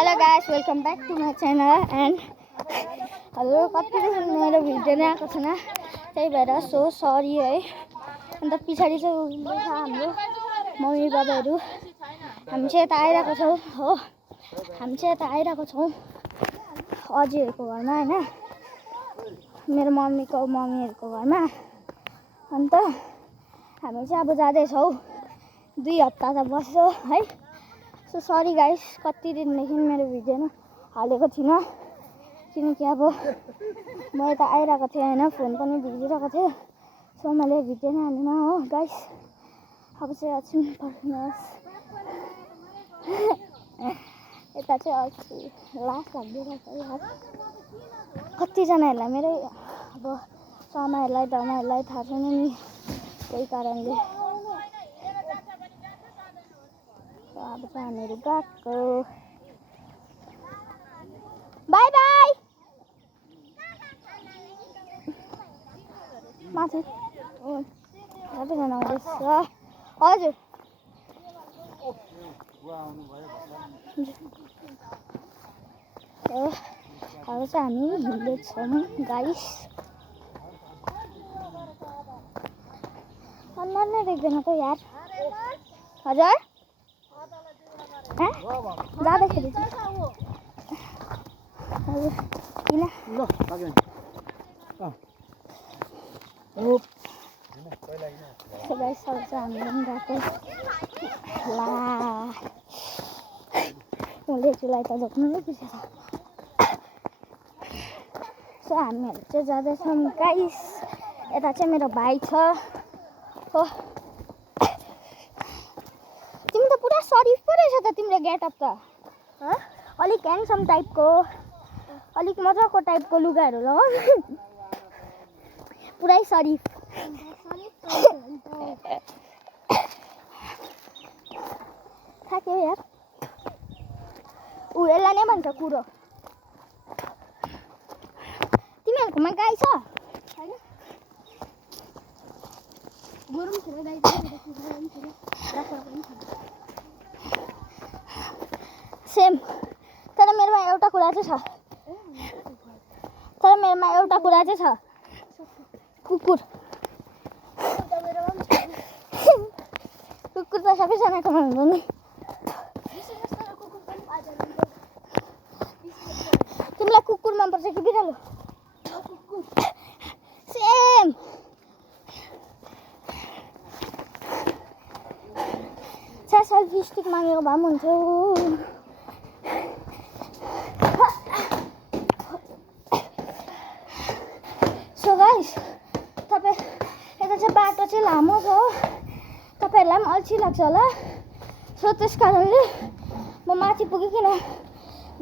Hello guys, welcome back to my channel and hello कति मेरो video नै आएको छैन त्यही भएर सो सरी है। अन्त पछाडी चाहिँ उभिन्छ हाम्रो मम्मी बाबाहरु। हामी चाहिँ यता आइरहेको छौं हो। हामी चाहिँ यता आइरहेको छौं अजीहरुको घरमा हैन, मेरो मम्मीहरुको घरमा। अन्त हामी चाहिँ अब जाँदै छौं, 2 हप्ता त बस्यो है। सो सरी गाइस, कति दिनदेखि मेरो भिडियो न हालेको थिइनँ किनकि अब म यता आइरहेको थिएँ हैन, फोन पनि भिजिरहेको थियो। सो मैले भिडियो नै हालेन हो गाइस। अब चाहिँ एकछिन पर्खिनुहोस्। यता चाहिँ अल्छी लास लाग्दिरहेछ यार। कतिजनाहरूलाई मेरो अब समयहरूलाई दमाईहरूलाई थाहा छैन नि, त्यही कारणले अब चाहिँ हामीहरू गएको। By by. माथि कतिजना आउँदैछ? हजुर अब चाहिँ हामी हिँड्दैछौँ गाइस। अनुहार नै देख्दैन त यार। हजुर जाँदाखेरि चाहिँ किन गाइस अब चाहिँ हामी पनि गएको। ला लेचुलाई त झोक्नु नै बिर्सेछ। सो हामीहरू चाहिँ जाँदैछौँ गाइस। यता चाहिँ मेरो भाइ छ हो। तिमी त पुरा सरिफ पो रहेछ त तिम्रो गेटअप त। अलिक ह्यान्डसम टाइपको, अलिक मजाको टाइपको लुगाहरू लगाऊ। पुरै सरिफ। थाक्यो यार। यसलाई नै भन्छ कुरो। तिमीहरूकोमा गाई छ? सेम। तर मेरोमा एउटा कुरा चाहिँ छ। कुकुर। कुकुर त सबैजनाकोमा हुन्छ नि। तिमीलाई कुकुर मनपर्छ कि बिरालो? सेम। सेल्फी स्टिक मागेको भए पनि हुन्थ्यो। सो गाइस, तपाईँ यता चाहिँ बाटो चाहिँ लामो छ, तपाईँहरूलाई पनि अल्छी लाग्छ होला। सो त्यस कारणले म माथि पुगिकन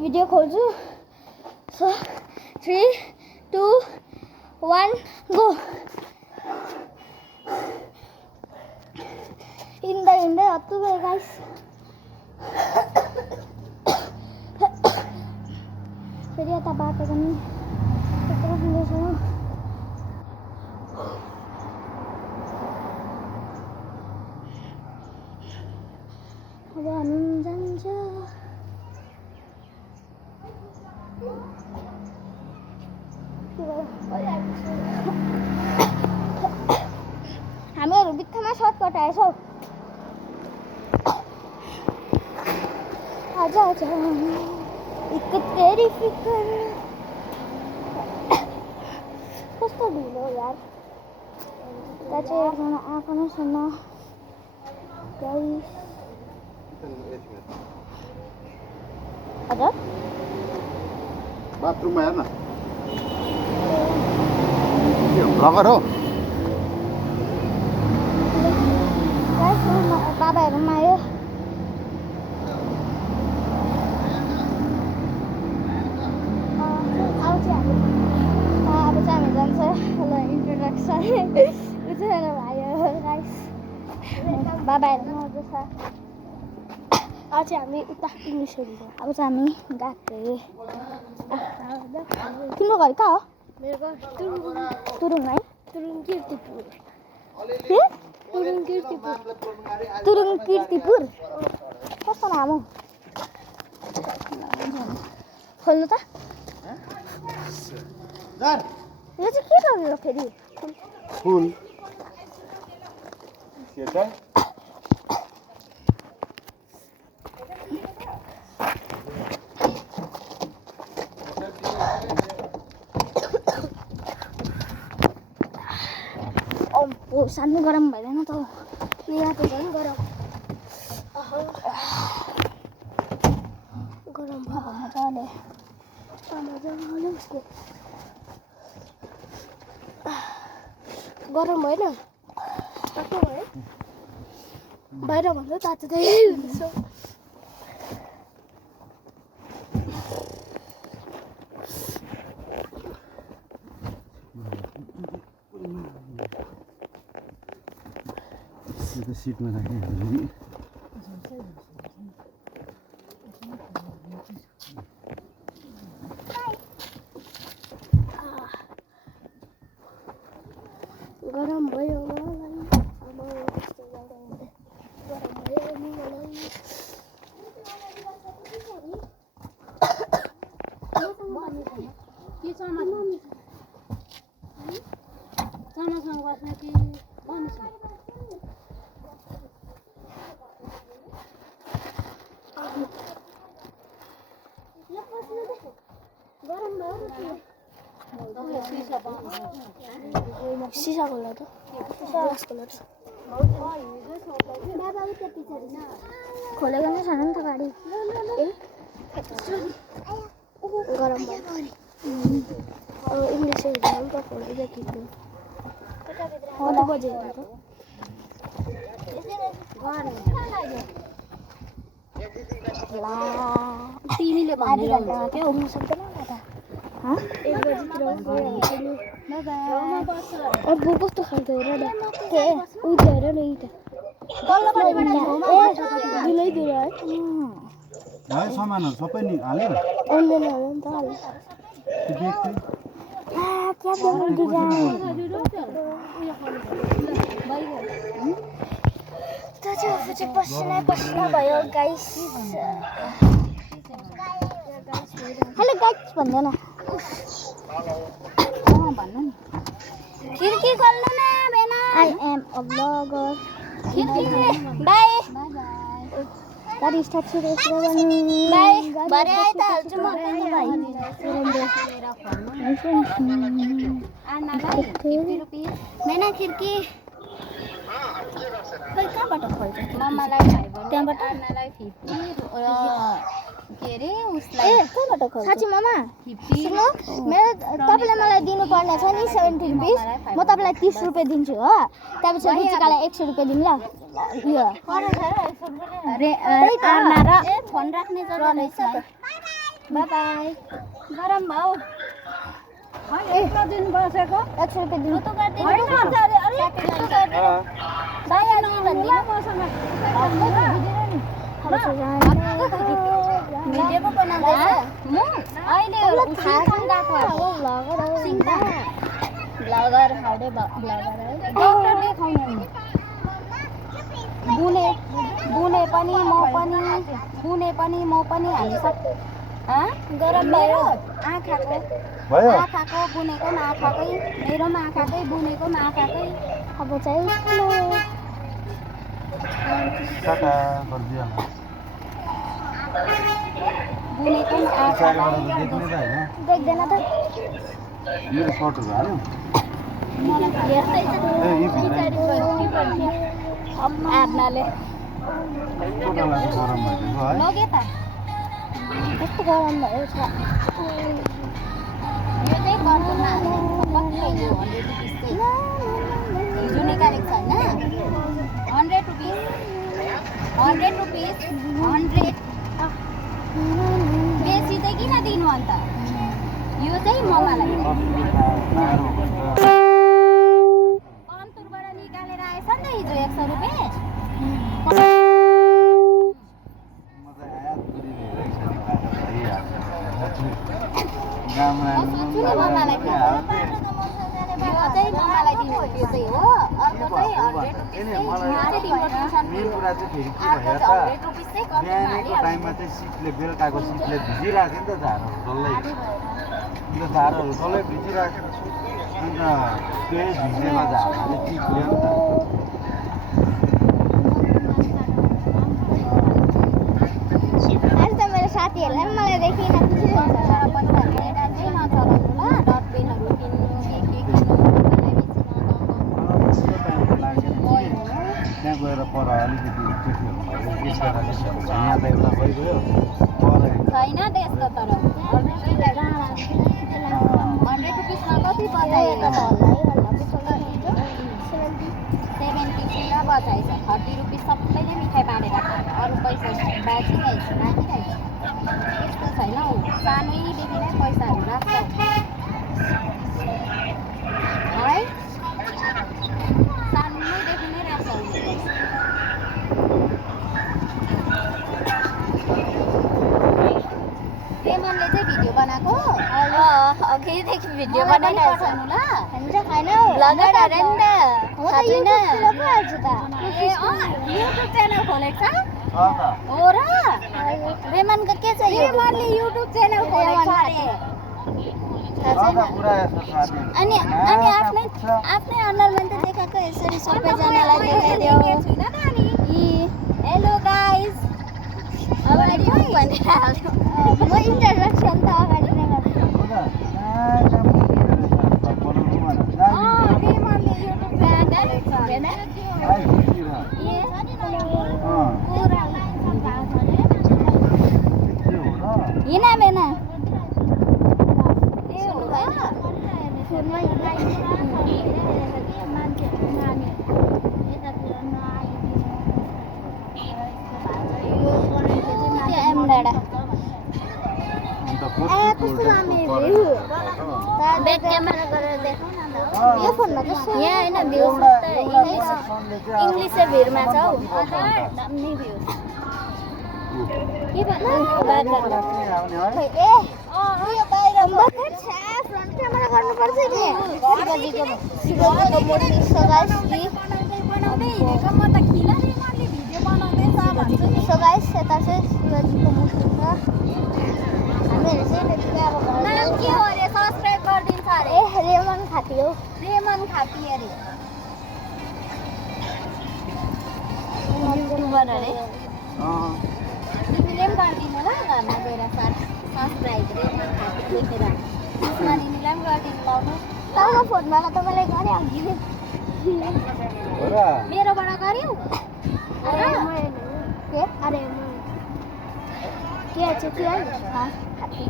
भिडियो खोल्छु। So 3, 2, 1 go. हिँड्दै हत्तु गयो गाइस। फेरि यता बाटो पनि यत्रो ठुलो छ। अब हामी जान्छ। हामीहरू बित्थामा सर्टकट आएछौँ। आजा एक तेरी फिकर। कस्तो ढिलो यार। त्यहाँ चाहिँ एकजना आएको नै छैन गाइस। हजुर बाथरुममा हेर्न ब्लगर हो। बाबाहरूमा आयो। अब चाहिँ हामी जान्छ। ल इन्ट्रोडक्सन मेरो भाइ हो गाइस। बाबाहरूमा आउँदैछ। अब चाहिँ हामी उता इङ्ग्लिसहरू अब चाहिँ हामी गएको। तिम्रो घर कहाँ हो? मेरो घर तुरुङ है। तुरुङ कीर्तिपुर। के? तुरुङ कीर्तिपुर। कस्तो नाम हो? खोल्नु त जान यो चाहिँ के गर्नु फेरि फुल के त सानो गरम भइदैन त यहाँ त झन् गरम गरम भयो मजाले गरम भएन तातो भयो बाहिर भन्दा तातो त्यही हुन्छ त्यो सिटमा राखेँ गरम भयो मलाई गरम भयो नि मलाई के चनासँग बस्ने कि भन्नु छ सिसा खोला त खोलेको नै छैन नि त गाडी गरम भयो इङ्ग्लिस त खोल्दै किन्नु कति बजे तिमीले भनेर के हुनु सक्दैन एक बजीतिर अब कस्तो खालको हेर न के उयो हेर न यी त दुलै दुलै है सामानहरू सबै नि हाल्यो आउँदैन होला नि त त्यो क्या बोल्नु डिजाइन त चाहिँ पसिना पसिना भयो गाइस हेलो गाइस भन्दैन भन्नु नि खिड्की खोल्नु न बेना आई एम अ ब्लगर बाई गाडी स्टार्ट सुरेश बाई भरे आइ त हाल्छु म बेना खिड्की खै कहाँबाट खोल्छ मम्मालाई त्यहाँबाट आनालाई 50 के अरे उसलाई कहाँबाट खोल्छ साँच्ची मामा 50 सुन्नु मेरो तपाईँले मलाई दिनुपर्ने छ नि 70 रुपिस म तपाईँलाई 30 रुपियाँ दिन्छु हो त्यहाँपछि रुचिकालाई 100 रुपियाँ दिउँ ल यो अरे आना र फोन राख्ने जग्गा रहेछ बाइ बाइ गरम भाउ एक दिन बसेको 100 रुपियाँ दिनु त भिडियो पो बनाउँदैछ म अहिले ब्लगर हाउडे ब्लगर है डक्टरले खुवाउनु बुने बुने पनि म पनि हामी सब गरम भयो आँखाको बुनेको पनि आँखाकै मेरो पनि आँखाकै बुनेको पनि आँखाकै अब चाहिँ टाटा गरिदियो बुनेको पनि आँखाकै देख्ने त होइन देख्दैन त मेरो सर्टहरू हाल्यो मलाई हेर्दैछ ए यी भित्र आत्माले टोटल गरम भइदिएको है लगे त कस्तो गरम भयो छ यो चाहिँ गर्नुमा पक्कै यो 100 रुपिस चाहिँ हिजो निकालेको छैन 100 रुपिस 100 बेसी चाहिँ किन दिनु अन्त यो चाहिँ मम्मालाई कन्तुरबाट निकालेर आएछ नि त हिजो 100 रुपियाँ चाहिँ मलाई दिनु त्यो चाहिँ हो अर्को चाहिँ 100 रुपिस मेन कुरा चाहिँ फेरि के भयो त बिहानको टाइममा चाहिँ सिटले बेलुकाको सिटले भिजिरहेको थियो नि त झारहरू डल्लै भिजिरहेको अन्त त्यही भिजेको झारहरूले टिप्यो नि त अहिले त मेरो साथीहरूलाई पनि मलाई देखिन खुसी हुन्छ त्यहाँ गएर पर अलिकति यहाँ त एउटा भइगयो पर छैन त्यस्तो तर 100 रुपिसमा कति बचाइएको छ 70 बचाइछ 30 रुपिस सबैले मिठाई बाँडेर खायो अरू पैसा बाँचिरहेछ त्यस्तो छैन हौ सानैदेखि नै पैसाहरू राख्छ है सानैदेखि नै राख्छ रेमनले चाहिँ भिडियो बनाएको अघिदेखि भिडियो बनाइरहेको छ ल हुन्छ खाएन ब्लगर अरे नि त खाँदैन युट्युब च्यानल खोलेको छ हो र रेमनको के छ रेमनले युट्युब च्यानल खोलेको छ अरे अनि आफ्नै अनुहारमा त देखाएको यसरी सबैजनालाई देखाइदियो हेलो गाइस अगाडि भनेर हाल्यो म इन्ट्रोडक्सन त अगाडि नै गर्छु रेमनले युट्युब च्यानल हिना बेना ब्याक क्यामेरा गरेर देखाउ न यो फोनमा त यहाँ होइन भ्युज त इङ्ग्लिसै भिडमा छ हौ दामी भ्युज के भन्नु फ्रन्ट क्यामेरा गर्नुपर्छ नि शिवजीको मूर्ति सो गाइस यता चाहिँ शिवजीको मूर्ति छ हामीहरू चाहिँ नाम के हो अरे सब्स्क्राइब गरिदिन्छ अरे रेमन खाती हो रेमन खाती अरे युट्युबर अरे तिमीले पनि गरिदिनु ल घरमा गएर सब्स्क्राइब रेमन खाती लेखेर नानीलाई पनि गरिदिनु लाउनु ताउको फोनमा त मैले गरेँ अघि मेरोबाट गर्यौ के अरे के चाहिँ के है खाती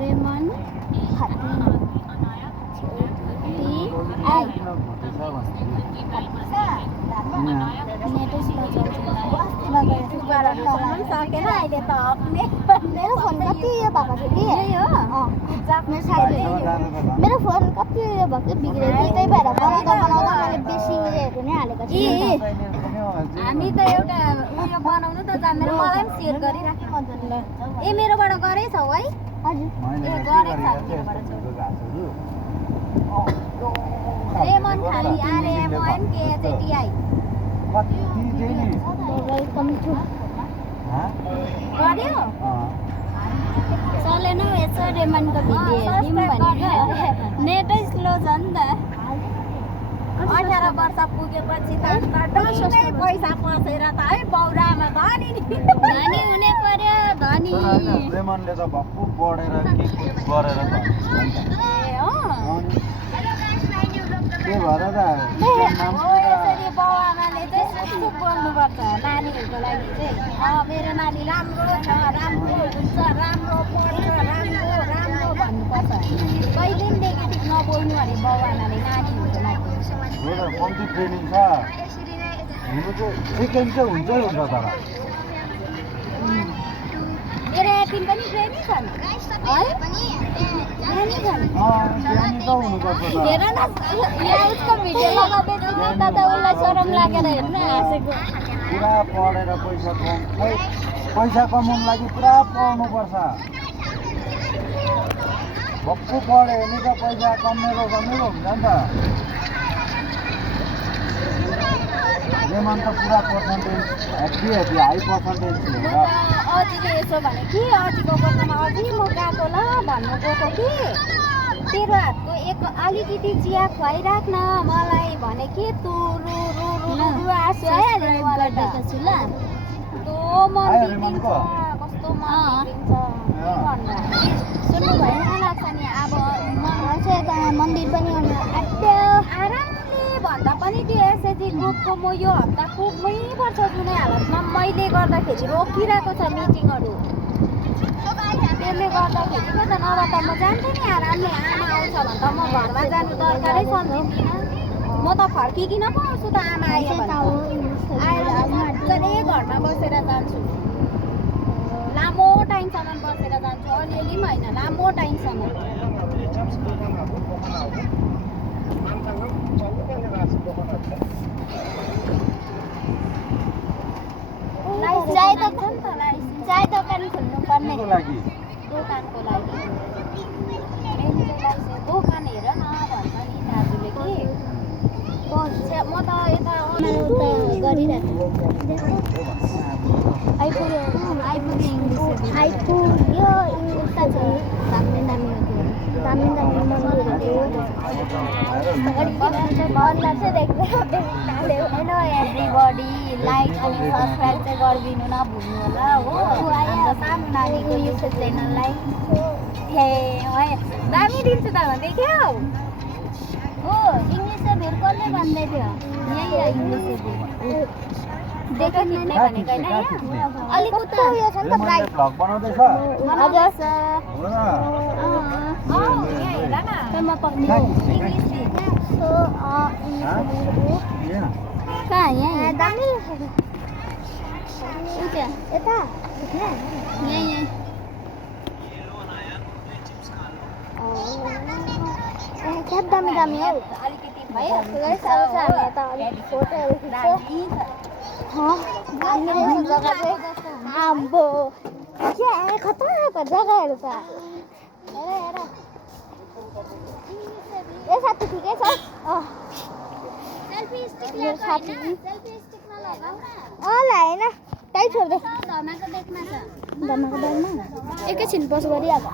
रेमन खाती सकेन अहिले त मेरो फोन कति उयो भएको थियो कि मेरो फोन कति उयो भएको बिग्रेको त्यही भएर बनाउँदा मैले बेसी उयोहरू नै हालेको छु हामी त एउटा उयो बनाउनु त जान्दैन मलाई पनि सेयर गरिराख्नु ए मेरोबाट गरेछौ है हजुर रेमन खाली RMONKHATI वेलकम टु गर्यो चलेन यसो रेमनको भिडियो हेर्यौँ भनेर नेटै स्लो छ नि त 18 वर्ष पुगेपछि त डल्लै पैसा पसेर त है बौरामा धनी धनी हुने पर्यो धनी रेमनले त भक्कु बढेर के गरेर त ए हो के भएर त यसरी बाउआमाले चाहिँ सुक्सुक बोल्नुपर्छ नानीहरूको लागि चाहिँ मेरो नानी राम्रो छ राम्रो हुन्छ राम्रो पढ्छ राम्रो भन्नुपर्छ कहिले पनि नेगेटिभ नबोल्नु अरे बाउआमाले नानीहरूको लागि कम्ती ट्रेनिङ छ हुनु चाहिँ सेकेन्ड चाहिँ हुन्छै हुन्छ तर मेरो एटिन पनि ट्रेनिङ छन् है ट्रेनिङ छन् ट्रेनिङ त हुनुपर्छ त हेर न यहाँ उसको भिडियो लगाउँदै त उसलाई शरम लागेर हेर्न हाँसेको पुरा पढेर पैसा कमाउनु लागि पुरा पढ्नुपर्छ भक्कु पढ्यो भने त पैसा कमेरो हुन्छ नि त जेमा त पुरा पर्सेन्टेज हेभी हाई पर्सेन्टेज लिएर अझीले यसो भने कि अझीको कोठामा अझी म गएको ल भन्नु गएको कि तेरो हातको एक अलिकति चिया खुवाइराख न मलाई भने कि तु रु रु रु रु आँसु आइहाल्यो मलाई त कस्तो मन दिन्छ कस्तो मन दिन्छ के भन्नु सुन्नु भएन लाग्छ नि अब मन्दिर पनि आट्यो आरामले भन्दा पनि त्यो एसएचजी ग्रुपको म यो हप्ता पुग्नै पर्छ जुनै हालतमा मैले गर्दाखेरि रोकिरहेको छ मिटिङहरू त्यसले गर्दाखेरि के त नभए त म जान्थेँ नि आरामले आमा आउँछ भने त म घरमा जानु दरकारै सम्झिँदिनँ म त फर्किकन पो आउँछु त आमा आयो भने आएर मजाले घरमा बसेर जान्छु लामो टाइमसम्म बसेर जान्छु अलिअलि पनि होइन लामो टाइमसम्म चाय दोकान खोल्नु पर्ने दोकानको लागि दोकान हेर न भन्छ नि दाजुले कि म त यता गरिरहेको आइपुग्यो उता छ दामी हेलो एभ्रीबडी लाइक अनि सब्सक्राइब चाहिँ गरिदिनु नभुल्नु होला हो हाम्रो सानो नानीको युट्युब च्यानललाई हे दामी दिन्छु त भन्दै थियो हो इङ्ग्लिस चाहिँ भेर कसले भन्दै थियो यही हो इङ्ग्लिस देखा खिच्ने भनेको होइन अलिक उता उयो छ नि त ब्राइट भ्लग बनाउँदैछ बनाउँदैछ हो र यहाँ हेर न कहाँ पक्ने इङ्ग्लिस कहाँ यहाँ दामी उता यता यहाँ क्या दामी दामी हौ अलिकति फोटोहरू खिच्छ जग्गा चाहिँ आम्बो के खतरनाक जग्गाहरू त हेर ए साथी ठिकै छ सेल्फी स्टिक लगाएन त्यही छोड्दै धमाको देख्न छ धमाको दालमा एकैछिन बस गरिहाल्छ